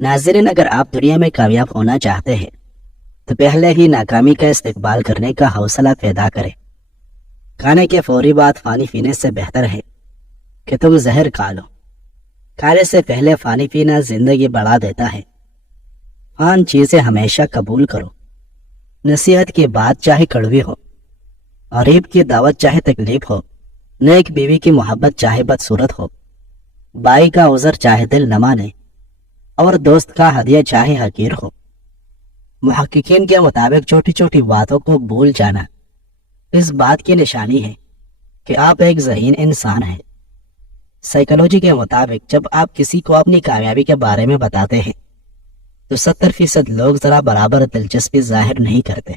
ناظرین، اگر آپ دنیا میں کامیاب ہونا چاہتے ہیں تو پہلے ہی ناکامی کا استقبال کرنے کا حوصلہ پیدا کریں۔ کھانے کے فوری بعد پانی پینے سے بہتر ہے کہ تم زہر کھا لو۔ کھانے سے پہلے پانی پینا زندگی بڑھا دیتا ہے۔ فان چیزیں ہمیشہ قبول کرو۔ نصیحت کی بات چاہے کڑوی ہو، غریب کی دعوت چاہے تکلیف ہو، نیک بیوی کی محبت چاہے بدصورت ہو، بھائی کا عذر چاہے دل نہ مانے، اور دوست کا ہدیہ چاہے حقیر ہو۔ محققین کے مطابق چھوٹی چھوٹی باتوں کو بھول جانا اس بات کی نشانی ہے کہ آپ ایک ذہین انسان ہیں۔ سائیکالوجی کے مطابق جب آپ کسی کو اپنی کامیابی کے بارے میں بتاتے ہیں تو 70% لوگ ذرا برابر دلچسپی ظاہر نہیں کرتے،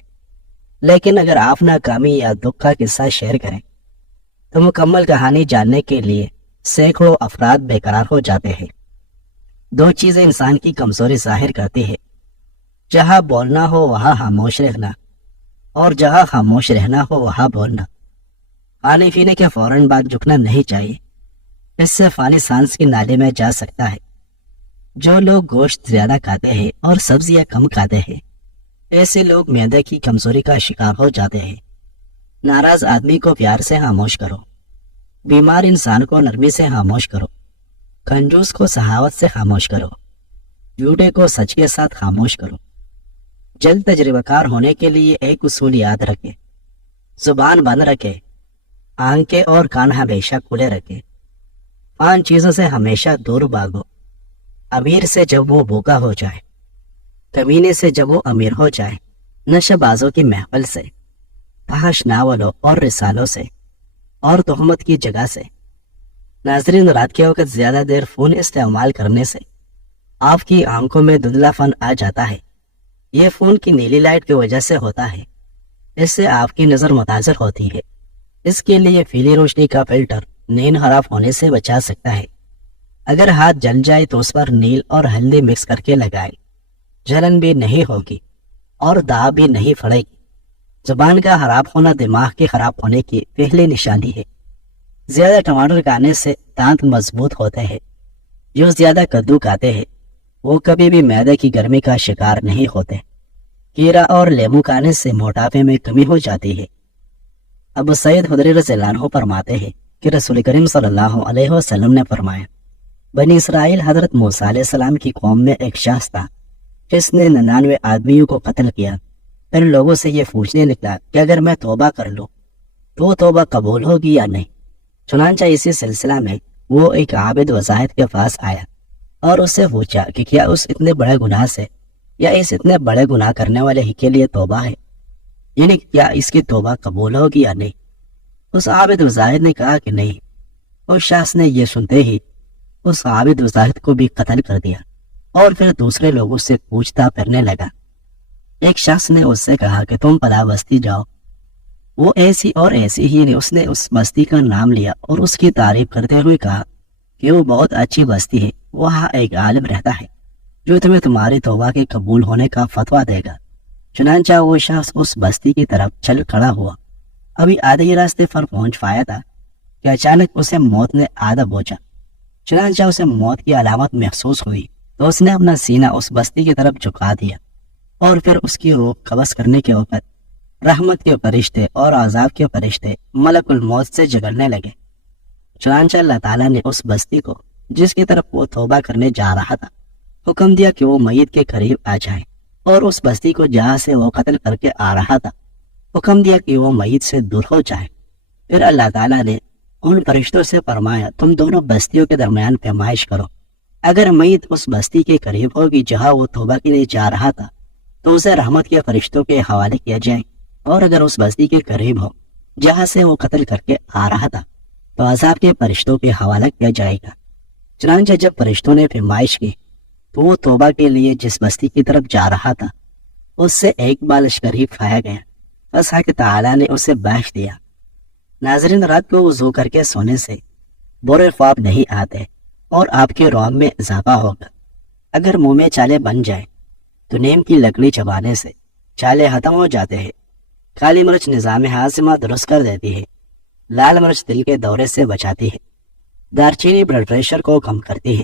لیکن اگر آپ ناکامی یا دکھ کا قصہ شیئر کریں تو مکمل کہانی جاننے کے لیے سینکڑوں افراد بے قرار ہو جاتے ہیں۔ دو چیزیں انسان کی کمزوری ظاہر کرتی ہے، جہاں بولنا ہو وہاں خاموش رہنا، اور جہاں خاموش رہنا ہو وہاں بولنا۔ پانی پینے کے فوراً بعد جھکنا نہیں چاہیے، اس سے پانی سانس کی نالی میں جا سکتا ہے۔ جو لوگ گوشت زیادہ کھاتے ہیں اور سبزیاں کم کھاتے ہیں، ایسے لوگ معدے کی کمزوری کا شکار ہو جاتے ہیں۔ ناراض آدمی کو پیار سے خاموش کرو، بیمار انسان کو نرمی سے خاموش کرو، کنجوس کو سخاوت سے خاموش کرو، جھوٹے کو سچ کے ساتھ خاموش کرو۔ جلد تجربہ کار ہونے کے لیے ایک اصول یاد رکھے، زبان بند رکھے، آنکھیں اور کان ہمیشہ کھلے رکھے۔ 5 چیزوں سے ہمیشہ دور بھاگو۔ امیر سے جب وہ بھوکا ہو جائے، کمینے سے جب وہ امیر ہو جائے، نشہ بازوں کی محفل سے، فحش ناولوں اور رسالوں سے، اور تہمت کی جگہ سے۔ ناظرین، رات کے وقت زیادہ دیر فون استعمال کرنے سے آپ کی آنکھوں میں دھندلا پن آ جاتا ہے۔ یہ فون کی نیلی لائٹ کی وجہ سے ہوتا ہے، اس سے آپ کی نظر متاثر ہوتی ہے۔ اس کے لیے پیلی روشنی کا فلٹر نیند خراب ہونے سے بچا سکتا ہے۔ اگر ہاتھ جل جائے تو اس پر نیل اور ہلدی مکس کر کے لگائیں، جلن بھی نہیں ہوگی اور داغ بھی نہیں پڑے گی۔ زبان کا خراب ہونا دماغ کے خراب ہونے کی پہلی نشانی ہے۔ زیادہ ٹماٹر کھانے سے دانت مضبوط ہوتے ہیں۔ جو زیادہ کدو کھاتے ہیں وہ کبھی بھی معدے کی گرمی کا شکار نہیں ہوتے۔ کیرا اور لیمو کھانے سے موٹاپے میں کمی ہو جاتی ہے۔ ابو سعید خدری رضی اللہ عنہ فرماتے ہیں کہ رسول کریم صلی اللہ علیہ وسلم نے فرمایا، بنی اسرائیل حضرت موسیٰ علیہ السلام کی قوم میں ایک شخص تھا جس نے 99 آدمیوں کو قتل کیا۔ پھر لوگوں سے یہ پوچھنے نکلا کہ اگر میں توبہ کر لوں تو توبہ قبول ہوگی یا نہیں۔ چنانچہ اسی سلسلہ میں وہ ایک عابد وزاہد کے پاس آیا اور اس سے پوچھا کہ کیا اس اتنے بڑے گناہ سے یا اس اتنے بڑے گناہ کرنے والے ہی کے لیے توبہ ہے، یعنی کیا اس کی توبہ قبول ہوگی یا نہیں۔ اس عابد وزاہد نے کہا کہ نہیں۔ اس شخص نے یہ سنتے ہی اس عابد وزاہد کو بھی قتل کر دیا اور پھر دوسرے لوگوں سے پوچھتا پھرنے لگا۔ ایک شخص نے اس سے کہا کہ تم فلاں بستی جاؤ۔ وہ ایسی اور ایسی ہی نے اس نے اس بستی کا نام لیا اور اس کی تعریف کرتے ہوئے کہا کہ وہ بہت اچھی بستی ہے، وہاں ایک عالم رہتا ہے جو تمہیں تمہاری توبہ کے قبول ہونے کا فتویٰ دے گا۔ چنانچہ وہ شخص اس بستی کی طرف چل کھڑا ہوا۔ ابھی آدھے ہی راستے پر پہنچ پایا تھا کہ اچانک اسے موت نے آدھا بوچا۔ چنانچہ اسے موت کی علامت محسوس ہوئی تو اس نے اپنا سینہ اس بستی کی طرف جھکا دیا، اور پھر اس کی روح قبض کرنے کے وقت رحمت کے فرشتے اور عذاب کے فرشتے ملک الموت سے جھگڑنے لگے۔ چنانچہ اللہ تعالیٰ نے اس بستی کو جس کی طرف وہ توبہ کرنے جا رہا تھا حکم دیا کہ وہ میت کے قریب آ جائے، اور اس بستی کو جہاں سے وہ قتل کر کے آ رہا تھا حکم دیا کہ وہ میت سے دور ہو جائے۔ پھر اللہ تعالیٰ نے ان فرشتوں سے فرمایا تم دونوں بستیوں کے درمیان پیمائش کرو۔ اگر میت اس بستی کے قریب ہوگی جہاں وہ توبہ کے لیے جا رہا تھا تو اسے رحمت کے فرشتوں کے حوالے کیا جائے، اور اگر اس بستی کے قریب ہو جہاں سے وہ قتل کر کے آ رہا تھا تو عذاب کے فرشتوں کے حوالہ کیا جائے گا۔ چنانچہ جب فرشتوں نے پیمائش کی تو وہ توبہ کے لیے جس بستی کی طرف جا رہا تھا اس سے ایک بالش قریب کھایا گیا، بس حق تعالیٰ نے اسے بخش دیا۔ ناظرین، رات کو وضو کر کے سونے سے برے خواب نہیں آتے اور آپ کے روم میں اضافہ ہوگا۔ اگر منہ میں چالے بن جائیں تو نیم کی لکڑی چبانے سے چالے ختم ہو جاتے ہیں۔ کالی مرچ نظام ہاضمہ درست کر دیتی ہے۔ لال مرچ دل کے دورے سے بچاتی ہے۔ دارچینی بلڈ پریشر کو کم کرتی ہے۔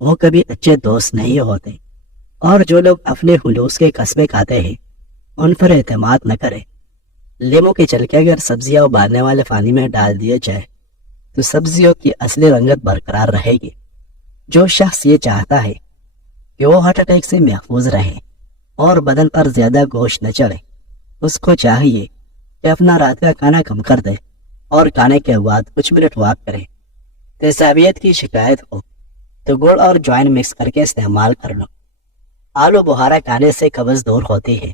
وہ کبھی اچھے دوست نہیں ہوتے، اور جو لوگ اپنے خلوص کے قصبے کھاتے ہیں ان پر اعتماد نہ کرے۔ لیموں کے چھلکے اگر سبزیاں ابالنے والے پانی میں ڈال دیے جائے تو سبزیوں کی اصلی رنگت برقرار رہے گی۔ جو شخص یہ چاہتا ہے کہ وہ ہارٹ اٹیک سے محفوظ رہے اور بدن پر زیادہ گوشت نہ چڑھے، اس کو چاہیے کہ اپنا رات کا کھانا کم کر دے اور کھانے کے بعد کچھ منٹ واک کرے۔ تیزابیت کی شکایت ہو تو گڑ اور جوائن مکس کر کے استعمال کر لو۔ آلو بخارا کھانے سے قبض دور ہوتی ہے۔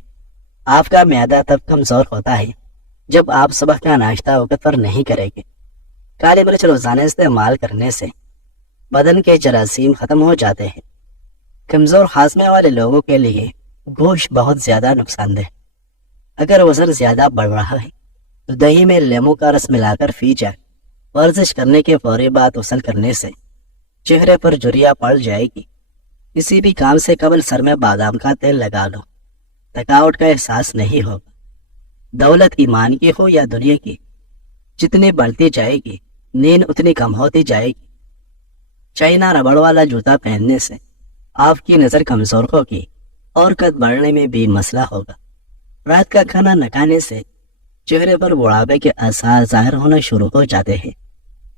آپ کا معدہ تب کمزور ہوتا ہے جب آپ صبح کا ناشتہ وقت پر نہیں کریں گے۔ کالی مرچ روزانہ استعمال کرنے سے بدن کے جراثیم ختم ہو جاتے ہیں۔ کمزور ہاضمے والے لوگوں کے لیے گوشت بہت زیادہ نقصان دہ۔ اگر وزن زیادہ بڑھ رہا ہے تو دہی میں لیموں کا رس ملا کر پی جائے۔ ورزش کرنے کے فوری بعد غسل کرنے سے چہرے پر جھریاں پڑ جائے گی۔ کسی بھی کام سے قبل سر میں بادام کا تیل لگا لو، تھکاوٹ کا احساس نہیں ہوگا۔ دولت ایمان کی ہو یا دنیا کی، جتنی بڑھتی جائے گی نیند اتنی کم ہوتی جائے گی۔ چائنا ربڑ والا جوتا پہننے سے آپ کی نظر کمزور ہوگی اور قد بڑھنے میں بھی مسئلہ ہوگا۔ رات کا کھانا نہ کھانے سے چہرے پر بڑھاپے کے آثار ظاہر ہونا شروع ہو جاتے ہیں۔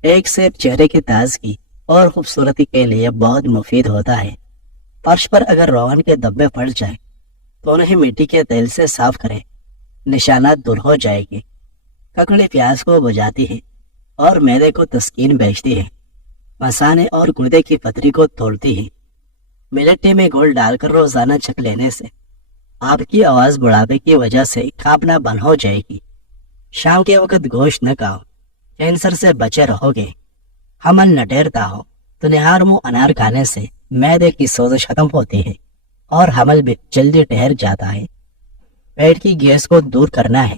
ایک سیب چہرے کی تازگی اور خوبصورتی کے لیے بہت مفید ہوتا ہے۔ فرش پر اگر روغن کے دبے پڑ جائیں تو انہیں مٹی کے تیل سے صاف کریں، نشانات دور ہو جائے گی۔ ککڑی پیاز کو بجھاتی ہے اور معدے کو تسکین بھیجتی ہے۔ مثانے اور گردے کی پتری کو توڑتی ہے۔ ملٹی میں گول ڈال کر روزانہ چھک لینے سے آپ کی آواز بڑھاپے کی وجہ سے کانپنا بند ہو جائے گی۔ شام کے وقت گوشت نہ کھاؤ، کینسر سے بچے رہو گے۔ حمل نہ ٹھہرتا ہو تو نہار منہ انار کھانے سے معدے کی سوزش ختم ہوتی ہے اور حمل بھی جلدی ٹھہر جاتا ہے۔ پیٹ کی گیس کو دور کرنا ہے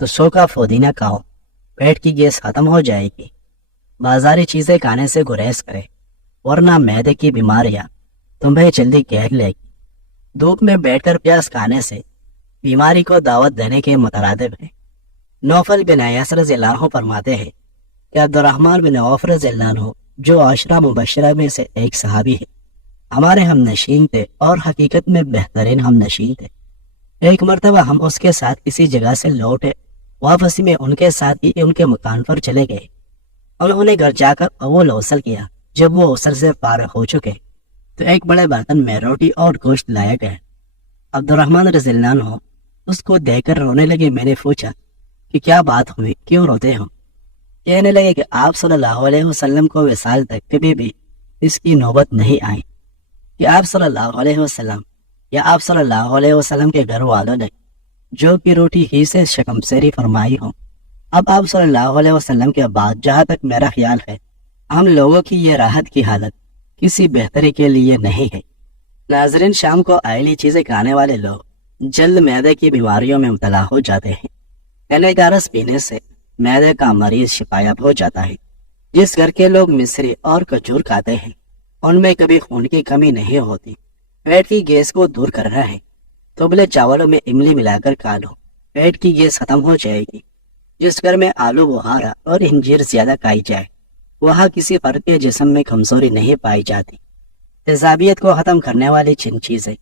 تو سوکھا پودینہ کھاؤ، پیٹ کی گیس ختم ہو جائے گی۔ بازاری چیزیں کھانے سے گریز کرے ورنہ معدے کی بیماریاں تمہیں جلدی گھیر لے گی۔ دھوپ میں بیٹھ کر پیاز کھانے سے بیماری کو دعوت دینے کے مترادف ہے۔ نوفل بن عیاص رضی اللہ عنہ فرماتے ہیں کہ عبدالرحمن بن عوف رضی اللہ عنہ جو عشرہ مبشرہ میں سے ایک صحابی ہے، ہمارے ہم نشین تھے اور حقیقت میں بہترین ہم نشین تھے۔ ایک مرتبہ ہم اس کے ساتھ کسی جگہ سے لوٹے، واپسی میں ان کے ساتھ ہی ان کے مکان پر چلے گئے۔ انہوں نے گھر جا کر اول غسل کیا۔ جب وہ غسل سے فارغ ہو چکے تو ایک بڑے برتن میں روٹی اور گوشت لایا گیا۔ عبدالرحمن رضی اللہ عنہ اس کو دیکھ کر رونے لگے۔ میں نے پوچھا کہ کیا بات ہوئی، کیوں روتے ہو؟ کہنے لگے کہ آپ صلی اللہ علیہ وسلم کو وصال تک کبھی بھی اس کی نوبت نہیں آئی کہ آپ صلی اللہ علیہ وسلم یا آپ صلی اللہ علیہ وسلم کے گھر والوں نے جو کی روٹی ہی سے شکم سیری فرمائی ہو۔ اب آپ صلی اللہ علیہ وسلم کے بعد جہاں تک میرا خیال ہے ہم لوگوں کی یہ راحت کی حالت کسی بہتری کے لیے نہیں ہے۔ ناظرین، شام کو آئلی چیزیں کھانے والے لوگ جلد معدے کی بیماریوں میں مبتلا ہو جاتے ہیں۔ گنے کا رس پینے سے معدے کا مریض شفایاب ہو جاتا ہے۔ جس گھر کے لوگ مصری اور کھجور کھاتے ہیں ان میں کبھی خون کی کمی نہیں ہوتی۔ پیٹ کی گیس کو دور کرنا ہے تو ابلے چاولوں میں املی ملا کر کھا لو، پیٹ کی گیس ختم ہو جائے گی۔ جس گھر میں آلو بخارا اور انجیر زیادہ کھائی جائے وہاں کسی فرد کے جسم میں کمزوری نہیں پائی جاتی۔ تیزابیت کو ختم کرنے والی چند چیزیں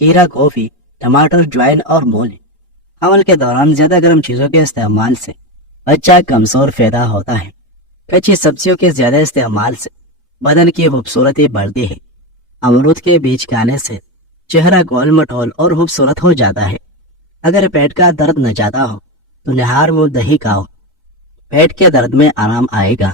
کھیرا، گوبھی، ٹماٹر، جوائن اور مولی۔ حمل کے دوران زیادہ گرم چیزوں کے استعمال سے بچہ کمزور پیدا ہوتا ہے۔ کچی سبزیوں کے زیادہ استعمال سے بدن کی خوبصورتی بڑھتی ہے۔ امرود کے بیج کھانے سے چہرہ گول مٹول اور خوبصورت ہو جاتا ہے۔ اگر پیٹ کا درد نہ جاتا ہو تو نہار منہ دہی کھاؤ، پیٹ کے درد میں آرام آئے گا۔